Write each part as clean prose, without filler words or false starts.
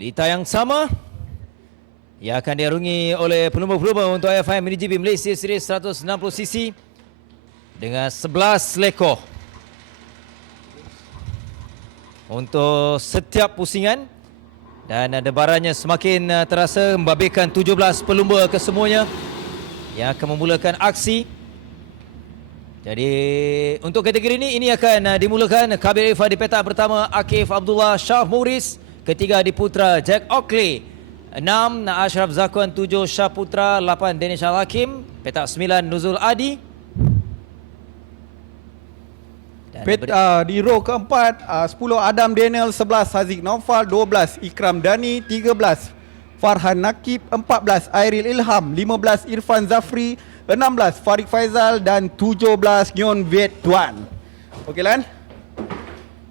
Lita yang sama yang akan diarungi oleh pelumba-pelumba untuk AFI MiniGP Malaysia Series 160cc dengan 11 lekor untuk setiap pusingan, dan debarannya semakin terasa membabitkan 17 pelumba kesemuanya yang akan memulakan aksi. Jadi untuk kategori ini akan dimulakan Kabir Irfan di petak pertama, Akif Abdullah Shah Mouris. Ketiga Adi Putra Jack Oakley. 6 Ashraf Zakwan. 7 Shah Putra. 8 Danish Al-Hakim. Petak 9 Nuzul Adi. Di row keempat 10 Adam Daniel, 11 Haziq Naufal, 12 Ikram Dani, 13 Farhan Nakib, 14 Airil Ilham, 15 Irfan Zafri, 16 Farid Faizal dan 17 Nyon Viet Tuan. Okey Lan?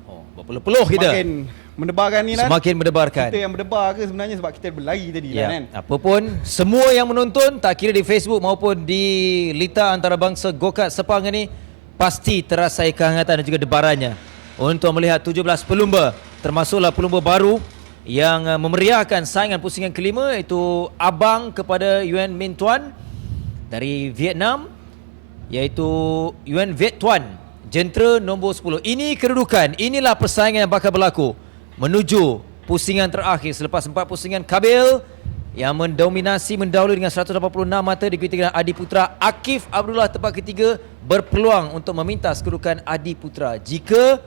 Oh, berpeluh-peluh kita. Semakin mendebarkan ni Lan. Semakin mendebarkan. Kita yang berdebar ke sebenarnya sebab kita berlari tadi ya, kan. Apapun, semua yang menonton, tak kira di Facebook maupun di Lita Antarabangsa Go-Kart Sepang ini, pasti terasai kehangatan dan juga debarannya untuk melihat 17 pelumba, termasuklah pelumba baru yang memeriahkan saingan pusingan kelima, iaitu abang kepada Yuan Min Tuan dari Vietnam, iaitu Yuan Viet Tuan, jentera nombor 10. Ini kedudukan, inilah persaingan yang bakal berlaku menuju pusingan terakhir selepas 4 pusingan. Kabil yang mendominasi, mendahului dengan 186 mata, diikuti dengan Adi Putra. Akif Abdullah tempat ketiga, berpeluang untuk memintas kedudukan Adi Putra jika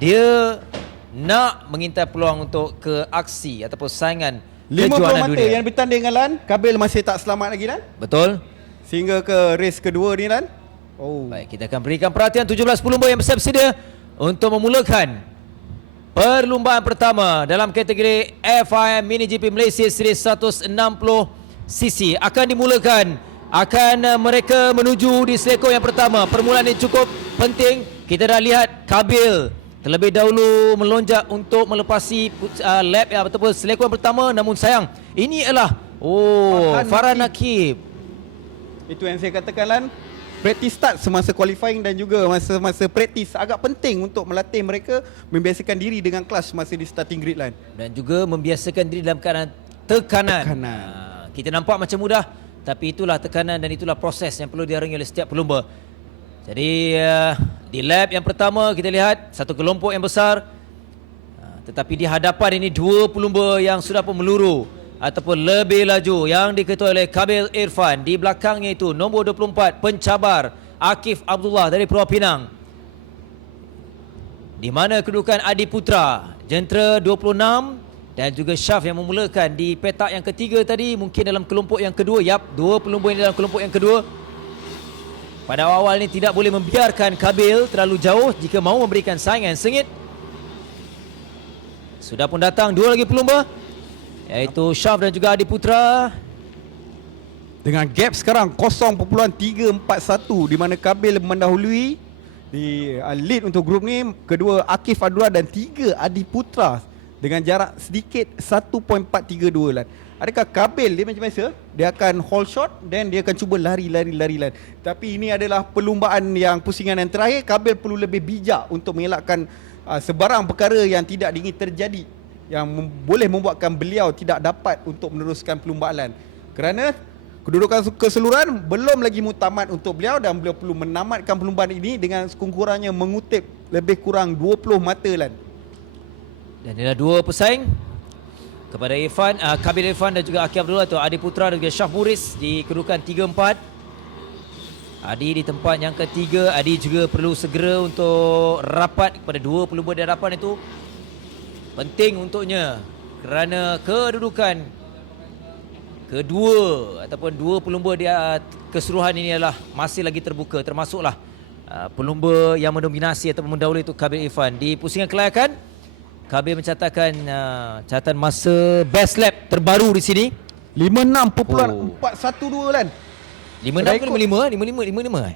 dia nak mengintai peluang untuk ke aksi ataupun saingan 50 kejuaraan mata dunia. yang bertanding dengan Lan. Kabil masih tak selamat lagi Lan. Betul. Sehingga ke race kedua ni Lan. Oh. Baik, kita akan berikan perhatian 17 pelumba yang bersedia untuk memulakan perlumbaan pertama dalam kategori FIM MiniGP Malaysia Series 160cc. Akan dimulakan, mereka menuju di selekor yang pertama. Permulaan ini cukup penting. Kita dah lihat Kabil terlebih dahulu melonjak untuk melepasi lap ataupun selekor yang pertama, namun sayang ini adalah Farhan Nakib. Itu yang saya katakan Lan. Practice start semasa qualifying dan juga masa practice agak penting untuk melatih mereka membiasakan diri dengan kelas masa di starting grid Lan. Dan juga membiasakan diri dalam keadaan tekanan. Kita nampak macam mudah, tapi itulah tekanan dan itulah proses yang perlu diarungi oleh setiap pelumba. Jadi di lap yang pertama kita lihat satu kelompok yang besar, tetapi di hadapan ini dua pelumba yang sudah pun meluru ataupun lebih laju yang diketuai oleh Kabil Irfan. Di belakangnya itu nombor 24 pencabar Akif Abdullah dari Pulau Pinang, di mana kedudukan Adi Putra jentera 26 dan juga Syaf yang memulakan di petak yang ketiga tadi, mungkin dalam kelompok yang kedua. Dua pelumba ini dalam kelompok yang kedua. Pada awal ini tidak boleh membiarkan Kabil terlalu jauh jika mahu memberikan saingan sengit. Sudah pun datang dua lagi pelumba, iaitu Syaf dan juga Adi Putra, dengan gap sekarang 0.341, di mana Kabil mendahului di lead untuk grup ni. Kedua Akif Abdullah dan tiga Adi Putra dengan jarak sedikit 1.432 Lan. Adakah Kabil dia macam biasa, dia akan hold shot dan dia akan cuba lari Lan. Tapi ini adalah perlumbaan yang pusingan yang terakhir. Kabil perlu lebih bijak untuk mengelakkan sebarang perkara yang tidak diingin terjadi, yang boleh membuatkan beliau tidak dapat untuk meneruskan perlumbaan, kerana kedudukan keseluruhan belum lagi mutamat untuk beliau dan beliau perlu menamatkan perlumbaan ini dengan sekurang-kurangnya mengutip lebih kurang 20 mata Lan. Dan inilah dua pesaing kepada Irfan, Kabil Irfan dan juga Akif Abdullah, atau Adi Putra dan juga Syah Mouris di kedudukan 3-4. Adi di tempat yang ketiga. Adi juga perlu segera untuk rapat kepada dua pelumba di hadapan itu. Penting untuknya kerana kedudukan kedua ataupun dua pelumba dia keseluruhan ini adalah masih lagi terbuka, termasuklah pelumba yang mendominasi ataupun mendahului itu Kabil Irfan. Di pusingan kelayakan, Kabil mencatatkan catatan masa best lap terbaru di sini 56.412 Lan. 56 ke 55?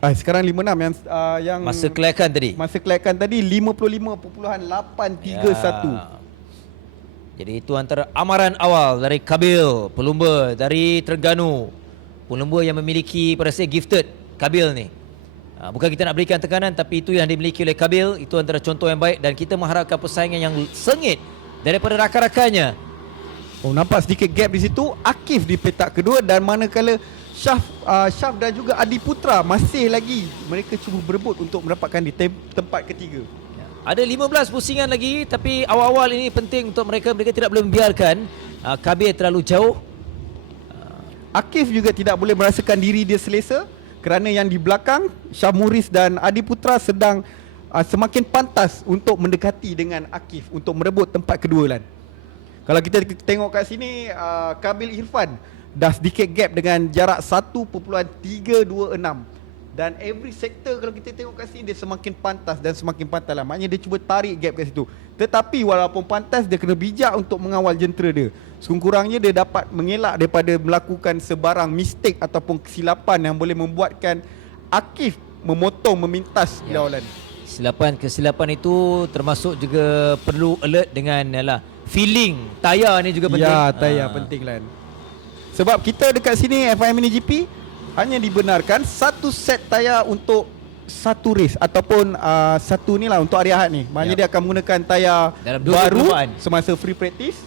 55. Sekarang 56 yang masa kelayakan tadi. Masa kelayakan tadi 55.831. Jadi itu antara amaran awal dari Kabil, pelumba dari Terengganu, pelumba yang memiliki pada saya gifted Kabil ni. Bukan kita nak berikan tekanan, tapi itu yang dimiliki oleh Kabil. Itu antara contoh yang baik dan kita mengharapkan persaingan yang sengit daripada rakan-rakannya. Oh, nampak sedikit gap di situ. Akif di petak kedua dan manakala Syaf dan juga Adi Putra masih lagi mereka cuba berebut untuk mendapatkan di tempat ketiga. Ada 15 pusingan lagi, tapi awal-awal ini penting untuk mereka tidak boleh membiarkan Kabir terlalu jauh. Akif juga tidak boleh merasakan diri dia selesa kerana yang di belakang Syah Muris dan Adi Putra sedang semakin pantas untuk mendekati dengan Akif untuk merebut tempat kedua. Kalau kita tengok kat sini, Kabil Irfan dah sedikit gap dengan jarak 1.326. Dan every sector kalau kita tengok kat sini dia semakin pantas dan semakin pantas lah. Maknanya dia cuba tarik gap kat situ. Tetapi walaupun pantas, dia kena bijak untuk mengawal jentera dia. Sekurang-kurangnya dia dapat mengelak daripada melakukan sebarang mistake ataupun kesilapan yang boleh membuatkan Akif memotong, memintas lawan. Kesilapan itu termasuk juga perlu alert dengan feeling tayar ni juga penting. Ya, tayar penting lah. Sebab kita dekat sini FIM Mini GP hanya dibenarkan satu set tayar untuk satu race ataupun satu ni lah untuk hari Ahad ni. Maknanya dia akan menggunakan tayar dalam dua baru percobaan semasa free practice.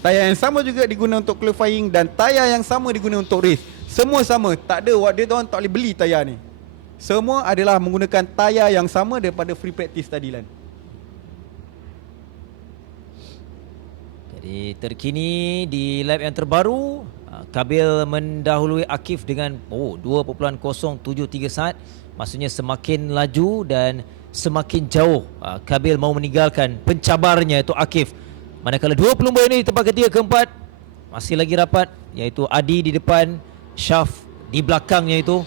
Tayar yang sama juga digunakan untuk qualifying dan tayar yang sama digunakan untuk race. Semua sama, tak ada dia orang tak boleh beli tayar ni. Semua adalah menggunakan tayar yang sama daripada free practice tadi lah. Jadi terkini di lap yang terbaru, Kabil mendahului Akif dengan 2.073 saat. Maksudnya semakin laju dan semakin jauh Kabil mau meninggalkan pencabarnya iaitu Akif. Manakala dua pelumba ini di tempat ketiga keempat masih lagi rapat, iaitu Adi di depan, Syaf di belakangnya itu,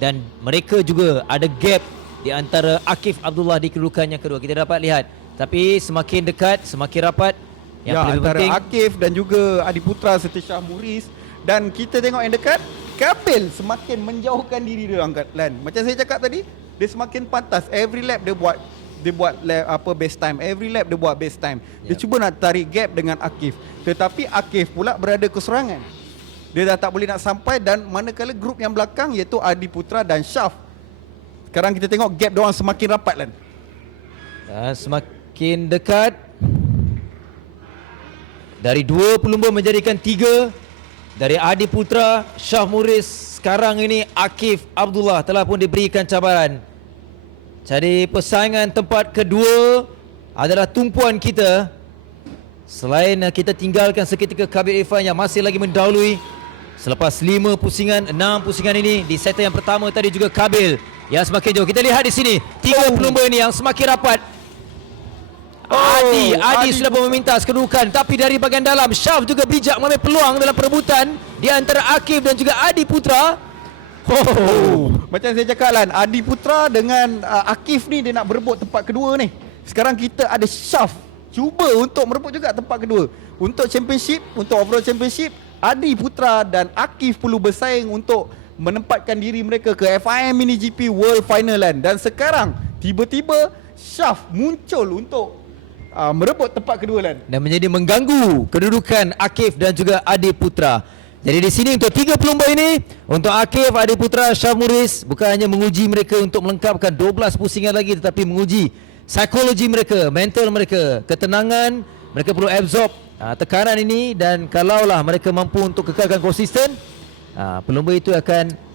dan mereka juga ada gap di antara Akif Abdullah di kedudukan yang kedua. Kita dapat lihat, tapi semakin dekat semakin rapat. Yang Ya, lebih antara penting Akif dan juga Adi Putra serta Syah Muris. Dan kita tengok yang dekat, Kabil semakin menjauhkan diri dia angkat lan. Macam saya cakap tadi, dia semakin pantas. Every lap dia buat lap, best time. Every lap dia buat best time. Dia cuba nak tarik gap dengan Akif. Tetapi Akif pula berada keserangan. Dia dah tak boleh nak sampai, dan manakala grup yang belakang iaitu Adi Putra dan Syaf. Sekarang kita tengok gap diorang semakin rapat lan. semakin dekat. Dari dua pelumba menjadikan tiga. Dari Adi Putra, Syah Muris, sekarang ini Akif Abdullah telah pun diberikan cabaran. Jadi persaingan tempat kedua adalah tumpuan kita. Selain kita tinggalkan seketika Kabir Irfan yang masih lagi mendahului. Selepas 5 pusingan, 6 pusingan ini di sektor yang pertama tadi juga Kabil yang semakin jauh. Kita lihat di sini, tiga pelumba ini yang semakin rapat. Adi sudah pun memintas kedudukan, tapi dari bahagian dalam Syaf juga bijak mengambil peluang dalam perebutan di antara Akif dan juga Adi Putra. Macam saya cakap lan, Adi Putra dengan Akif ni dia nak berebut tempat kedua ni. Sekarang kita ada Syaf cuba untuk merebut juga tempat kedua. Untuk championship, untuk overall championship, Adi Putra dan Akif perlu bersaing untuk menempatkan diri mereka ke FIM Mini GP World Final lan. Dan sekarang tiba-tiba Syaf muncul untuk merebut tempat kedua lan, dan menjadi mengganggu kedudukan Akif dan juga Adi Putra. Jadi di sini untuk tiga pelumba ini, untuk Akif, Adi Putra, Syah Muris, bukan hanya menguji mereka untuk melengkapkan 12 pusingan lagi, tetapi menguji psikologi mereka, mental mereka, ketenangan. Mereka perlu absorb tekanan ini, dan kalaulah mereka mampu untuk kekalkan konsisten, pelumba itu akan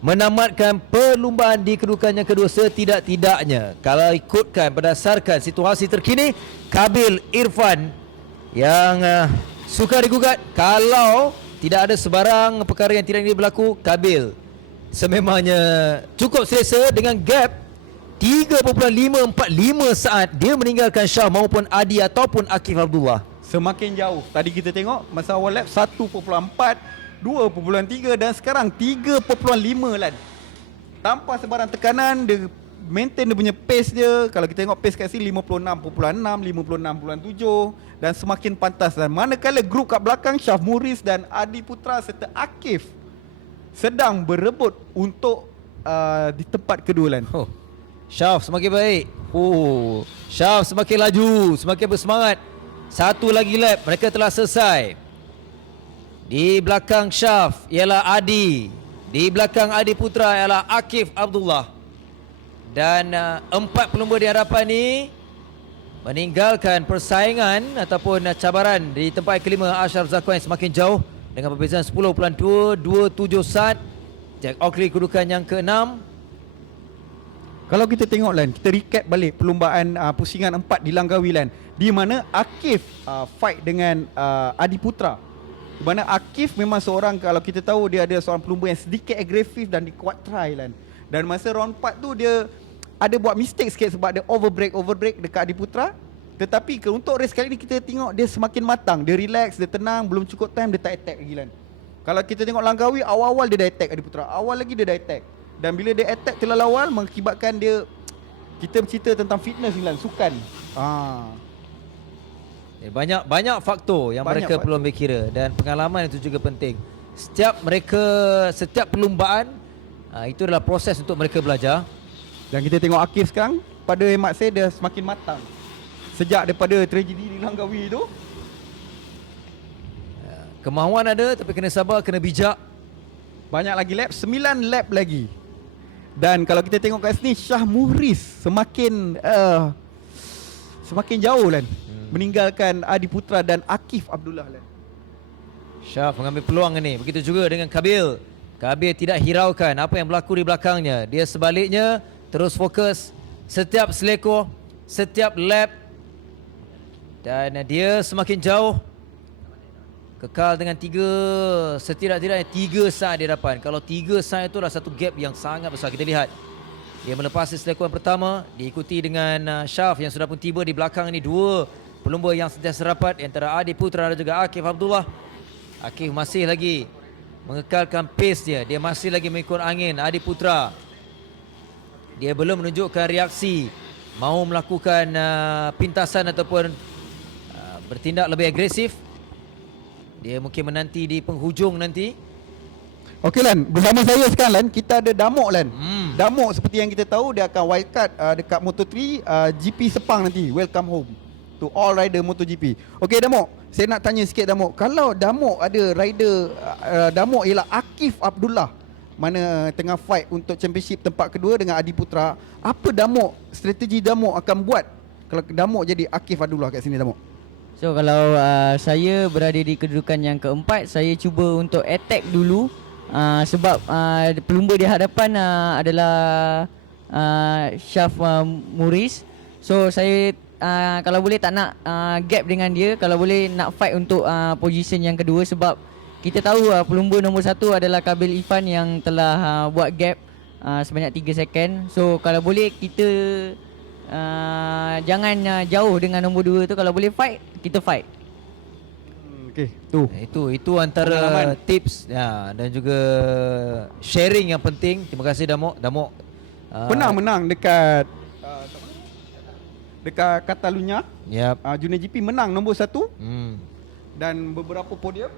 menamatkan perlumbaan di kedudukan yang kedua setidak-tidaknya. Kalau ikutkan berdasarkan situasi terkini, Kabil Irfan yang sukar digugat. Kalau tidak ada sebarang perkara yang tidak ingin berlaku, Kabil sememangnya cukup selesa dengan gap 3.545 saat dia meninggalkan Syah maupun Adi ataupun Akif Abdullah. semakin jauh. Tadi kita tengok masa awal lap 1.4, 2.3 dan sekarang 3.5 lan. Tanpa sebarang tekanan, dia maintain dia punya pace dia. Kalau kita tengok pace kat sini 56.6, 56.7 dan semakin pantas. Dan manakala grup kat belakang Syaf Muris dan Adi Putra serta Akif sedang berebut untuk di tempat kedua lan. Syaf semakin baik. Syaf semakin laju, semakin bersemangat. Satu lagi lap, mereka telah selesai. Di belakang Syaf ialah Adi. Di belakang Adi Putra ialah Akif Abdullah. Dan 4 pelumba di hadapan ni meninggalkan persaingan ataupun cabaran di tempat kelima. Ashraf Zakwan semakin jauh dengan perbezaan 10.227 saat. Jack Oakley kedudukan yang ke-6. Kalau kita tengok Lan, kita recap balik perlumbaan pusingan 4 di Langkawi Lan, di mana Akif fight dengan Adi Putra. Di mana Akif memang seorang, kalau kita tahu dia ada seorang pelumba yang sedikit agresif dan dia kuat try Lan. Dan masa round 4 tu dia ada buat mistake sikit sebab dia overbreak dekat Adi Putra. Tetapi untuk race kali ni kita tengok dia semakin matang, dia relax, dia tenang, belum cukup time dia tak attack lagi Lan. Kalau kita tengok Langkawi, awal-awal dia dah attack Adi Putra. Awal lagi dia dah attack. Dan bila dia attack terlalu awal, mengakibatkan dia, kita bercerita tentang fitness ni Lan, sukan. Banyak faktor yang Banyak mereka faktor. perlu ambil kira, dan pengalaman itu juga penting. Setiap perlumbaan itu adalah proses untuk mereka belajar. Dan kita tengok Akif sekarang, pada hemat saya dia semakin matang. Sejak daripada tragedi di Langkawi tu. Kemahuan ada, tapi kena sabar, kena bijak. Banyak lagi lap, 9 lap lagi. Dan kalau kita tengok kat sini, Shah Muhriz semakin jauh Lan, meninggalkan Adi Putra dan Akif Abdullah Lan. Syaf mengambil peluang ini. Begitu juga dengan Kabil. Kabil tidak hiraukan apa yang berlaku di belakangnya. Dia sebaliknya terus fokus setiap selekor, setiap lap. Dan dia semakin jauh. Kekal dengan setidak-tidaknya 3 saat di hadapan. Kalau 3 saat itu adalah satu gap yang sangat besar. Kita lihat, dia melepasi selekor yang pertama, diikuti dengan Syaf yang sudah pun tiba di belakang ini. 2 pelumba yang sentiasa rapat, antara Adi Putra dan juga Akif Abdullah. Akif masih lagi mengekalkan pace dia. Dia masih lagi mengikut angin. Adi Putra, dia belum menunjukkan reaksi mahu melakukan pintasan ataupun bertindak lebih agresif. Dia mungkin menanti di penghujung nanti. Okey Lan, bersama saya sekarang Lan, kita ada Damok Lan. Damok seperti yang kita tahu, dia akan wildcard dekat Moto3 GP Sepang nanti. Welcome home to all rider MotoGP. Okey Damok, saya nak tanya sikit Damok. Kalau Damok ada rider, Damok ialah Akif Abdullah, mana tengah fight untuk championship tempat kedua dengan Adi Putra. Apa Damok, strategi Damok akan buat kalau Damok jadi Akif Abdullah kat sini Damok? So kalau saya berada di kedudukan yang keempat, saya cuba untuk attack dulu, sebab pelumba di hadapan adalah Syaf Muhriz. So saya kalau boleh tak nak gap dengan dia, kalau boleh nak fight untuk position yang kedua, sebab kita tahu pelumba nombor 1 adalah Kabil Ifan yang telah buat gap sebanyak 3 second. So kalau boleh kita jangan jauh dengan nombor 2 tu. Kalau boleh fight, kita fight. Okey, tu. Itu antara Pengalaman. tips dan juga sharing yang penting. Terima kasih Damok. Pernah menang dekat Catalunya. Yap. Junior GP menang nombor 1 Hmm. dan beberapa podium.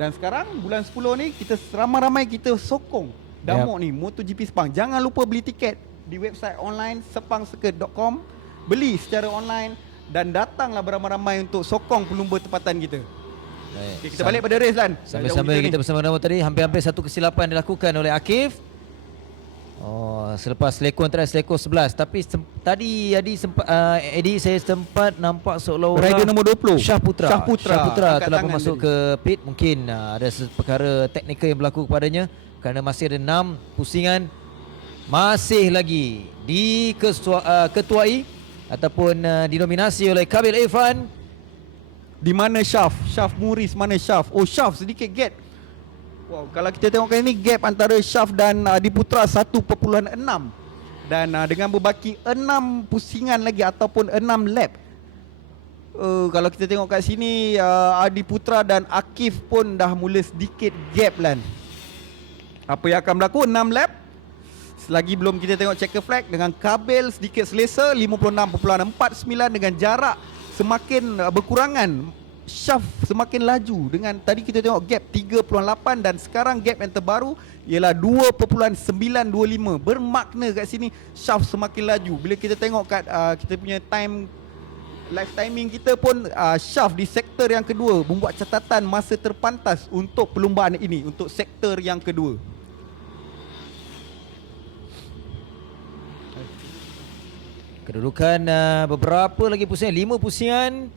Dan sekarang bulan 10 ni kita ramai-ramai kita sokong Damok ni, MotoGP Sepang. Jangan lupa beli tiket di website online sepangcircuit.com. Beli secara online dan datanglah beramai-ramai untuk sokong pelumba tempatan kita. Baik. Okay, kita balik pada race Lan. Sambil-sambil kita bersama Damok tadi, hampir-hampir satu kesilapan dilakukan oleh Akif. Selepas selekor antara selekor 11. Tapi Eddie saya sempat nampak seolah-olah rider nombor 20 Syah Putra angkat telah tangan masuk tadi. ke pit. Mungkin ada perkara teknikal yang berlaku kepadanya, kerana masih ada 6 pusingan masih lagi diketuai ataupun didominasi oleh Kabil Ifan. Di mana Syaf Muhriz, mana Syaf? Oh, Syaf sedikit gap. Wow, kalau kita tengok kali ni gap antara Syaf dan Adi Putra 1.6. Dan dengan berbaki 6 pusingan lagi ataupun 6 lap. Kalau kita tengok kat sini, Adi Putra dan Akif pun dah mula sedikit gap Lan. Apa yang akan berlaku? 6 lap. Selagi belum kita tengok checker flag, dengan Kabil sedikit selesa 56.49, dengan jarak semakin berkurangan. Syaf semakin laju, dengan tadi kita tengok gap 3.8 dan sekarang gap yang terbaru ialah 2.925. Bermakna kat sini Syaf semakin laju. Bila kita tengok kat kita punya live timing kita pun, Syaf di sektor yang kedua membuat catatan masa terpantas untuk perlumbaan ini, untuk sektor yang kedua. Kedudukan beberapa lagi pusingan, 5 pusingan.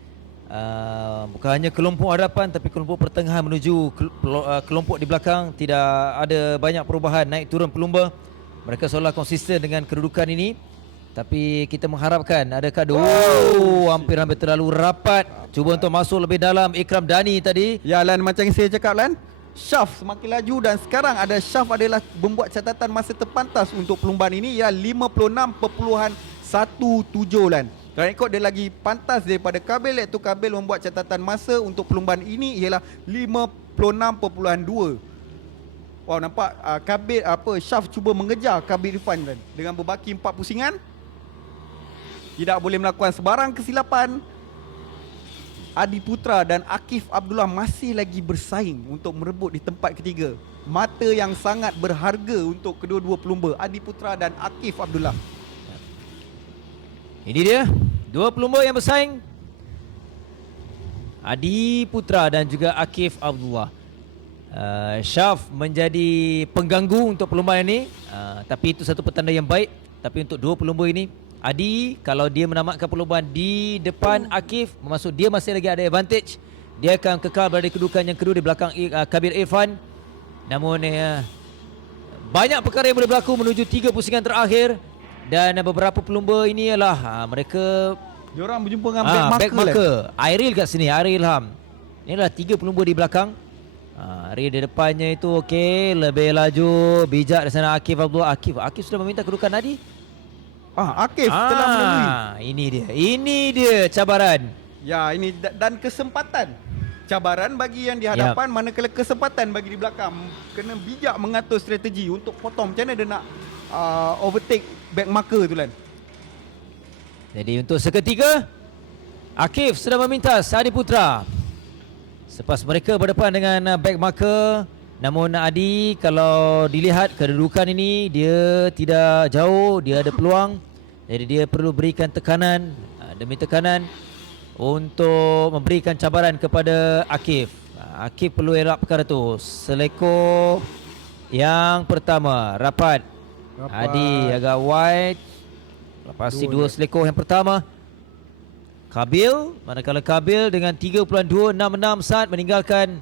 Bukan hanya kelompok hadapan tapi kelompok pertengahan menuju kelompok di belakang. Tidak ada banyak perubahan naik turun pelumba. Mereka seolah konsisten dengan kedudukan ini. Tapi kita mengharapkan adakah hampir-hampir terlalu rapat. Cuba untuk masuk lebih dalam Ikram Dani tadi. Ya Lan, macam yang saya cakap Lan, Syaf semakin laju dan sekarang ada Syaf adalah membuat catatan masa terpantas untuk perlumbaan ini ya 56.17 Lan. Kerana ikut dia lagi pantas daripada Kabil, iaitu Kabil membuat catatan masa untuk perlumbaan ini ialah 56.2. Wow, nampak Kabil Syaf cuba mengejar Kabil Irfan kan dengan berbaki 4 pusingan. Tidak boleh melakukan sebarang kesilapan. Adi Putra dan Akif Abdullah masih lagi bersaing untuk merebut di tempat ketiga. Mata yang sangat berharga untuk kedua-dua pelumba, Adi Putra dan Akif Abdullah. Ini dia, dua pelumba yang bersaing, Adi Putra dan juga Akif Abdullah. Syaf menjadi pengganggu untuk perlumbaan ini, tapi itu satu petanda yang baik. Tapi untuk dua pelumba ini, Adi kalau dia menamatkan perlumbaan di depan Akif, bermaksud dia masih lagi ada advantage. Dia akan kekal berada di kedudukan yang kedua di belakang Kabir Irfan. Namun banyak perkara yang boleh berlaku menuju 3 pusingan terakhir. Dan beberapa pelumba ini ialah mereka Diorang berjumpa dengan back marker. Airil kat sini, Airil Ilham. Inilah 3 pelumba di belakang. Airil di depannya itu okey, lebih laju, bijak di sana Akif Abdullah. Akif sudah meminta kedudukan Adi. Akif telah melalui. Ini dia cabaran. Ya, ini dan kesempatan. Cabaran bagi yang di hadapan, manakala kesempatan bagi di belakang. Kena bijak mengatur strategi untuk potong. Macam mana dia nak overtake back marker tu Lan. Jadi untuk seketika Akif sudah meminta Adi Putra. Selepas mereka berdepan dengan back marker, namun Adi kalau dilihat kedudukan ini dia tidak jauh, dia ada peluang. Jadi dia perlu berikan tekanan demi tekanan untuk memberikan cabaran kepada Akif. Akif perlu elak perkara tu. Seleko yang pertama rapat. Adi agak wide. Lepas si 2 seleko yang pertama. Kabil, manakala Kabil dengan 3.266 saat meninggalkan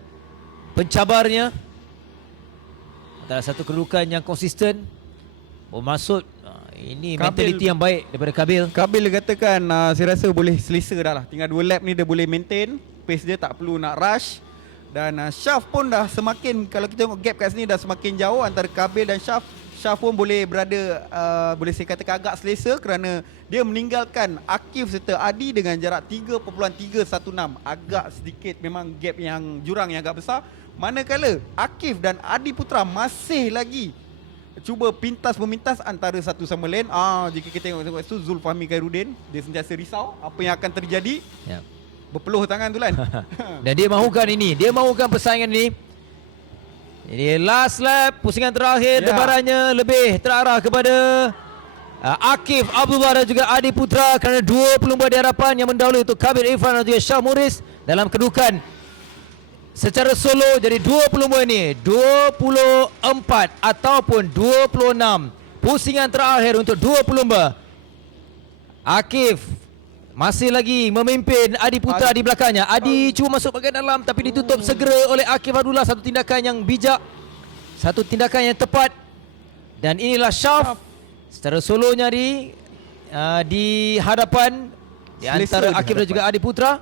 pencabarnya. Antara satu kedudukan yang konsisten. Bermaksud ini Kabil, mentaliti yang baik daripada Kabil. Kabil dia katakan saya rasa boleh selesa dah lah. Tinggal 2 lap ni dia boleh maintain. Pace dia tak perlu nak rush. Dan Syaf pun dah semakin, kalau kita tengok gap kat sini dah semakin jauh antara Kabil dan Syaf. Syaf pun boleh berada, boleh saya katakan agak selesa kerana dia meninggalkan Akif serta Adi dengan jarak 3.316. Agak sedikit memang gap yang jurang yang agak besar. Manakala Akif dan Adi Putra masih lagi cuba pintas-memintas antara satu sama lain. Jika kita tengok itu Zulfahmi Khairuddin, dia sentiasa risau apa yang akan terjadi. Ya. Berpeluh tangan tu Lan. Dan dia mahukan ini, dia mahukan persaingan ini. Jadi last lap, pusingan terakhir, debarannya lebih terarah kepada Akif Abdullah dan juga Adi Putra kerana dua pelumba di hadapan yang mendahului untuk Kabir Irfan dan juga Syah Muris dalam kedudukan secara solo. Jadi dua pelumba ini 24 ataupun 26 pusingan terakhir untuk dua pelumba. Akif masih lagi memimpin Adi Putra di belakangnya. Adi cuba masuk bahagian dalam tapi ditutup segera oleh Akif Abdullah. Satu tindakan yang bijak, satu tindakan yang tepat. Dan inilah Syaf secara solonya di hadapan di antara Akif dan juga Adi Putra.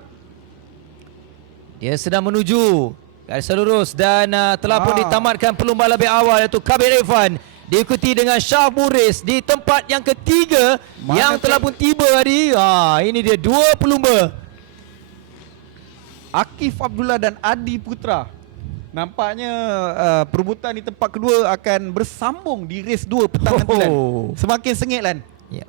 Dia sedang menuju garis lurus dan telah pun ditamatkan perlumbaan lebih awal, iaitu Kabir Irfan diikuti dengan Syah Muris di tempat yang ketiga yang telah pun tiba Adi. Ini dia dua pelumba, Akif Abdullah dan Adi Putra. Nampaknya perebutan di tempat kedua akan bersambung di race 2 petang nanti Lan. Semakin sengit Lan. Ya.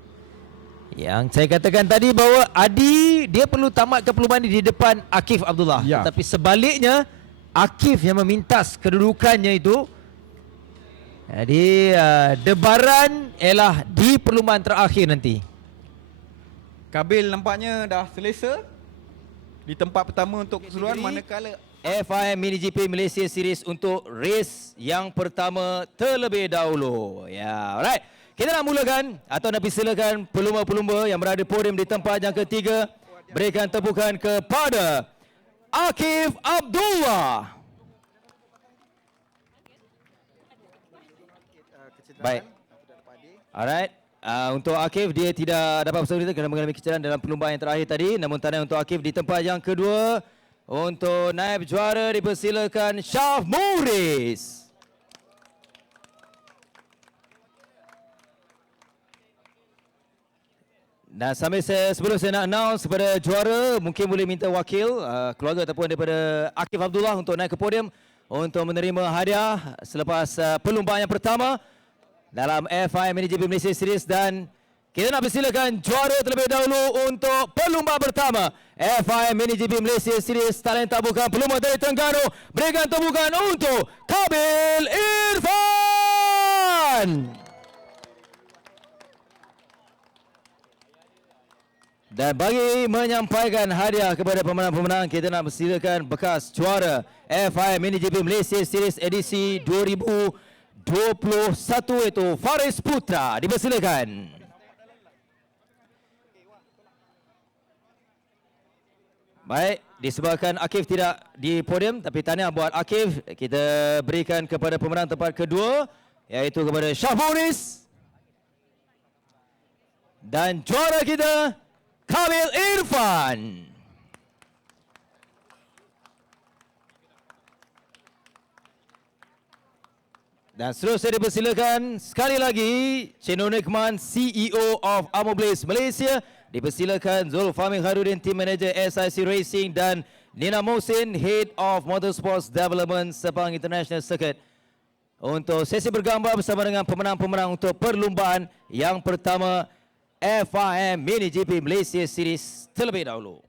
Yang saya katakan tadi bahawa Adi dia perlu tamatkan perlumbaan di depan Akif Abdullah. Tetapi sebaliknya Akif yang memintas kedudukannya itu. Jadi debaran ialah di perlumbaan terakhir nanti. Kabil nampaknya dah selesa di tempat pertama untuk keseluruhan, manakala FIM Mini GP Malaysia Series untuk race yang pertama terlebih dahulu. Ya, alright. Kita nak mulakan atau nak persilakan pelumba-pelumba yang berada podium di tempat yang ketiga berikan tepukan kepada Akif Abdullah. Baik. Alright. Untuk Akif, dia tidak dapat bersama kita kerana mengalami kecederaan dalam perlumbaan yang terakhir tadi. Namun tahniah untuk Akif di tempat yang kedua. Untuk naib juara dipersilakan Syaf Muris. Dan sebelum saya nak announce kepada juara, mungkin boleh minta wakil keluarga ataupun daripada Akif Abdullah untuk naik ke podium untuk menerima hadiah selepas perlumbaan yang pertama dalam FIM MiniGP Malaysia Series. Dan kita nak persilakan juara terlebih dahulu untuk perlumbaan pertama FIM MiniGP Malaysia Series Talenta Bukan Pelumba dari Terengganu. Berikan tepukan untuk Kabil Irfan. Dan bagi menyampaikan hadiah kepada pemenang-pemenang, kita nak persilakan bekas juara FIM MiniGP Malaysia Series edisi 2021 iaitu Faris Putra. Dipersilakan. Baik, disebabkan Akif tidak di podium, tapi tahniah buat Akif. Kita berikan kepada pemenang tempat kedua iaitu kepada Syaf Muris. Dan juara kita Kabil Irfan. Dan seterusnya dipersilakan sekali lagi Cik Nur Nikman, CEO of Amo Blaze Malaysia. Dipersilakan Zulfami Khairudin, Team Manager SIC Racing, dan Nina Mohsin, Head of Motorsports Development Sepang International Circuit, untuk sesi bergambar bersama dengan pemenang-pemenang untuk perlumbaan yang pertama FIM MiniGP Malaysia Series terlebih dahulu.